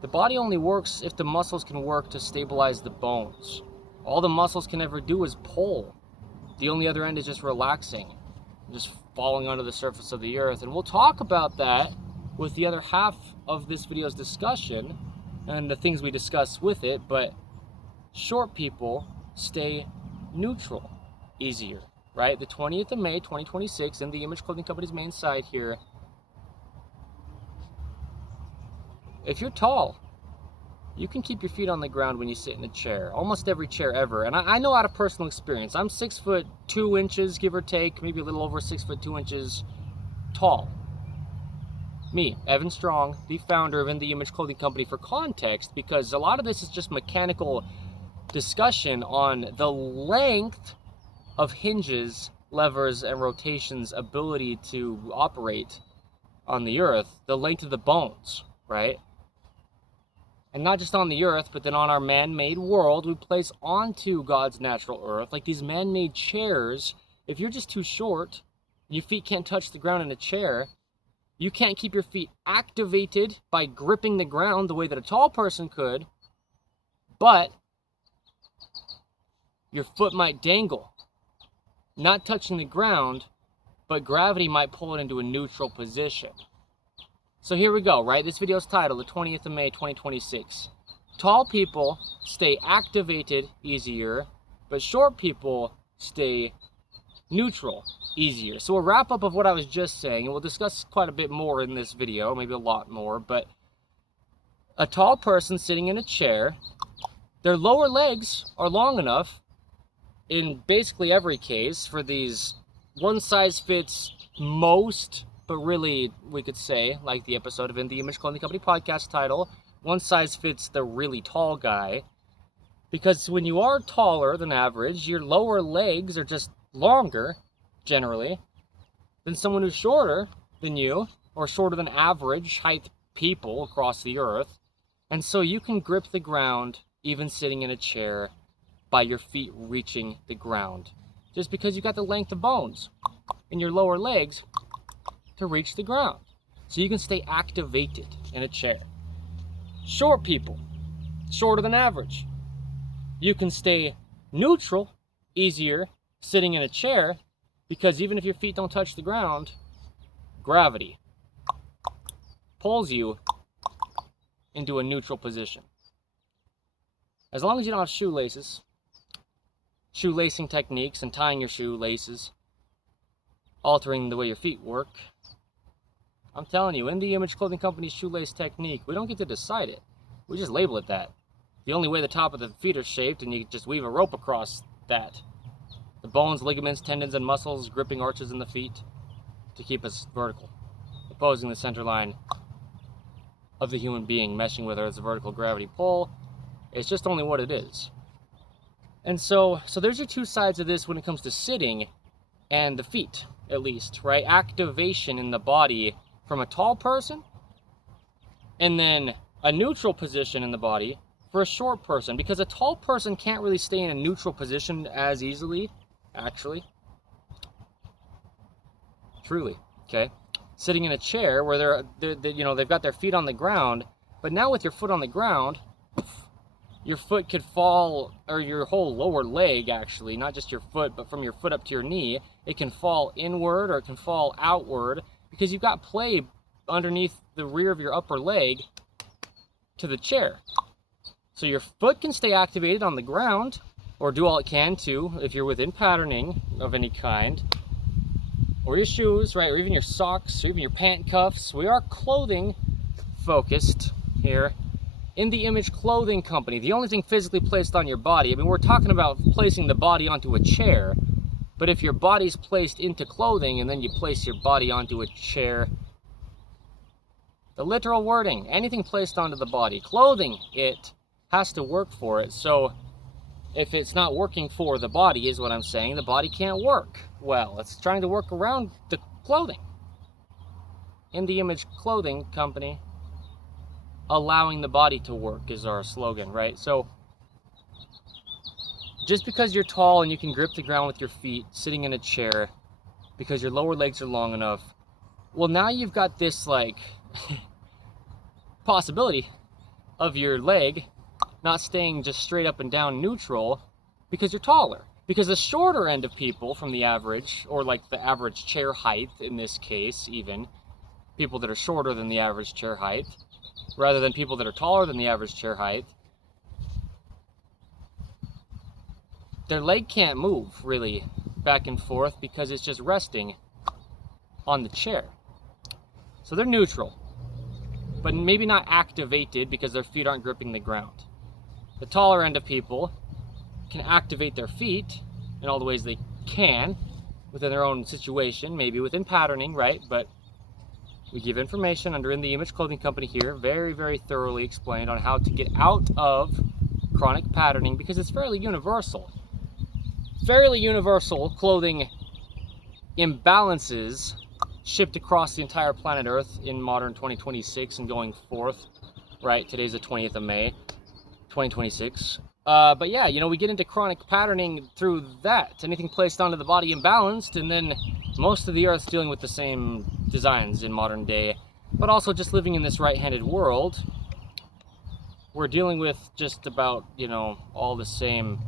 The body only works if the muscles can work to stabilize the bones. All the muscles can ever do is pull. The only other end is just relaxing, just falling onto the surface of the earth. And we'll talk about that with the other half of this video's discussion and the things we discuss with it, but short people stay neutral easier, right? The 20th of May, 2026, in the Image Clothing Company's main site here. If you're tall, you can keep your feet on the ground when you sit in a chair. Almost every chair ever. And I know out of personal experience. I'm 6'2", give or take, maybe a little over 6'2" tall. Me, Evan Strong, the founder of In The Image Clothing Company, for context, because a lot of this is just mechanical discussion on the length of hinges, levers, and rotations' ability to operate on the earth, the length of the bones, right? And not just on the earth, but then on our man-made world we place onto God's natural earth, like these man-made chairs. If you're just too short, your feet can't touch the ground in a chair, you can't keep your feet activated by gripping the ground the way that a tall person could, but your foot might dangle, not touching the ground, but gravity might pull it into a neutral position. So here we go, right? This video is titled, the 20th of May, 2026. Tall people stay activated easier, but short people stay neutral easier. So a wrap up of what I was just saying, and we'll discuss quite a bit more in this video, maybe a lot more, but a tall person sitting in a chair, their lower legs are long enough, in basically every case, for these one size fits most, but really, we could say, like the episode of In The Image Clothing Company podcast title, one size fits the really tall guy. Because when you are taller than average, your lower legs are just longer, generally, than someone who's shorter than you, or shorter than average height people across the earth. And so you can grip the ground, even sitting in a chair, by your feet reaching the ground. Just because you got the length of bones in your lower legs to reach the ground. So you can stay activated in a chair. Short people, shorter than average, you can stay neutral easier sitting in a chair, because even if your feet don't touch the ground, gravity pulls you into a neutral position. As long as you don't have shoelaces, shoelacing techniques and tying your shoelaces, altering the way your feet work, I'm telling you, In The Image Clothing Company's shoelace technique, we don't get to decide it. We just label it that. The only way the top of the feet are shaped, and you just weave a rope across that. The bones, ligaments, tendons, and muscles gripping arches in the feet to keep us vertical, opposing the center line of the human being, meshing with Earth's vertical gravity pull. It's just only what it is. And so there's your two sides of this when it comes to sitting and the feet, at least, right? Activation in the body from a tall person, and then a neutral position in the body for a short person, because a tall person can't really stay in a neutral position as easily, actually. Truly, okay? Sitting in a chair where they've got their feet on the ground, but now with your foot on the ground, your foot could fall, or your whole lower leg actually, not just your foot, but from your foot up to your knee, it can fall inward or it can fall outward, because you've got play underneath the rear of your upper leg to the chair. So your foot can stay activated on the ground, or do all it can to, if you're within patterning of any kind, or your shoes, right, or even your socks, or even your pant cuffs. We are clothing focused here. In The Image Clothing Company, the only thing physically placed on your body, I mean, we're talking about placing the body onto a chair, but if your body's placed into clothing and then you place your body onto a chair, the literal wording, anything placed onto the body, clothing it, has to work for it. So if it's not working for the body, is what I'm saying, the body can't work well. It's trying to work around the clothing. In The Image Clothing Company, allowing the body to work is our slogan, right? So just because you're tall and you can grip the ground with your feet sitting in a chair because your lower legs are long enough, well, now you've got this like possibility of your leg not staying just straight up and down neutral because you're taller. Because the shorter end of people from the average, or like the average chair height in this case even, people that are shorter than the average chair height, rather than people that are taller than the average chair height, their leg can't move really back and forth because it's just resting on the chair. So they're neutral, but maybe not activated because their feet aren't gripping the ground. The taller end of people can activate their feet in all the ways they can within their own situation, maybe within patterning, right? But we give information under In the Image Clothing Company here, very, very thoroughly explained on how to get out of chronic patterning because it's fairly universal. Fairly universal clothing imbalances shipped across the entire planet Earth in modern 2026 and going forth, right? Today's the 20th of May, 2026. But yeah, we get into chronic patterning through that. Anything placed onto the body imbalanced, and then most of the Earth's dealing with the same designs in modern day, but also just living in this right-handed world, we're dealing with just about, all the same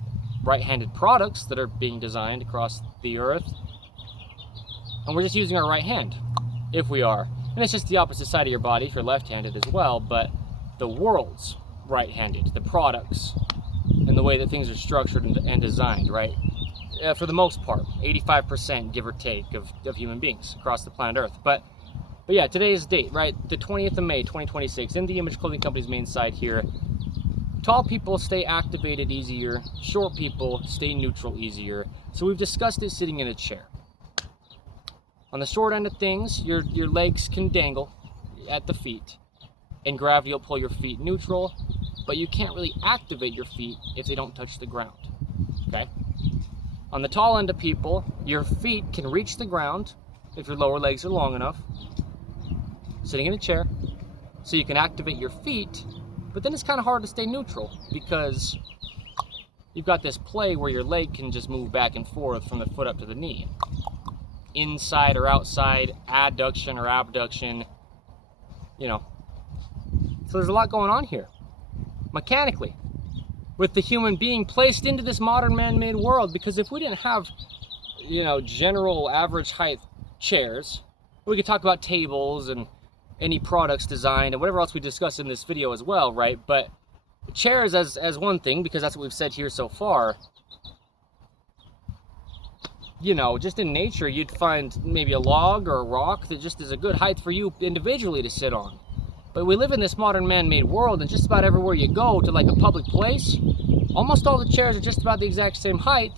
right-handed products that are being designed across the Earth. And we're just using our right hand, if we are. And it's just the opposite side of your body if you're left-handed as well, but the world's right-handed, the products, and the way that things are structured and designed, right? For the most part, 85%, give or take, of human beings across the planet Earth. But yeah, today's date, right? The 20th of May, 2026, in the Image Clothing Company's main site here. Tall people stay activated easier. Short people stay neutral easier. So we've discussed it sitting in a chair. On the short end of things, your legs can dangle at the feet, and gravity will pull your feet neutral, but you can't really activate your feet if they don't touch the ground, okay? On the tall end of people, your feet can reach the ground if your lower legs are long enough, sitting in a chair, so you can activate your feet, but then it's kind of hard to stay neutral because you've got this play where your leg can just move back and forth from the foot up to the knee. Inside or outside, adduction or abduction, So there's a lot going on here, mechanically, with the human being placed into this modern man-made world. Because if we didn't have, general average height chairs, we could talk about tables and any products designed and whatever else we discuss in this video as well, right? But chairs as one thing, because that's what we've said here so far. Just in nature, you'd find maybe a log or a rock that just is a good height for you individually to sit on. But we live in this modern man-made world, and just about everywhere you go to like a public place, almost all the chairs are just about the exact same height,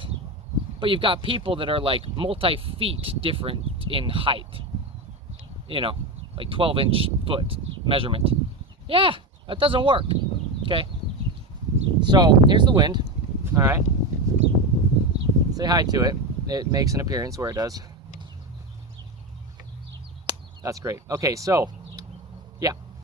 but you've got people that are like multi-feet different in height. Like 12-inch foot measurement. Yeah, that doesn't work, okay? So, here's the wind, all right? Say hi to it. It makes an appearance where it does. That's great. Okay, so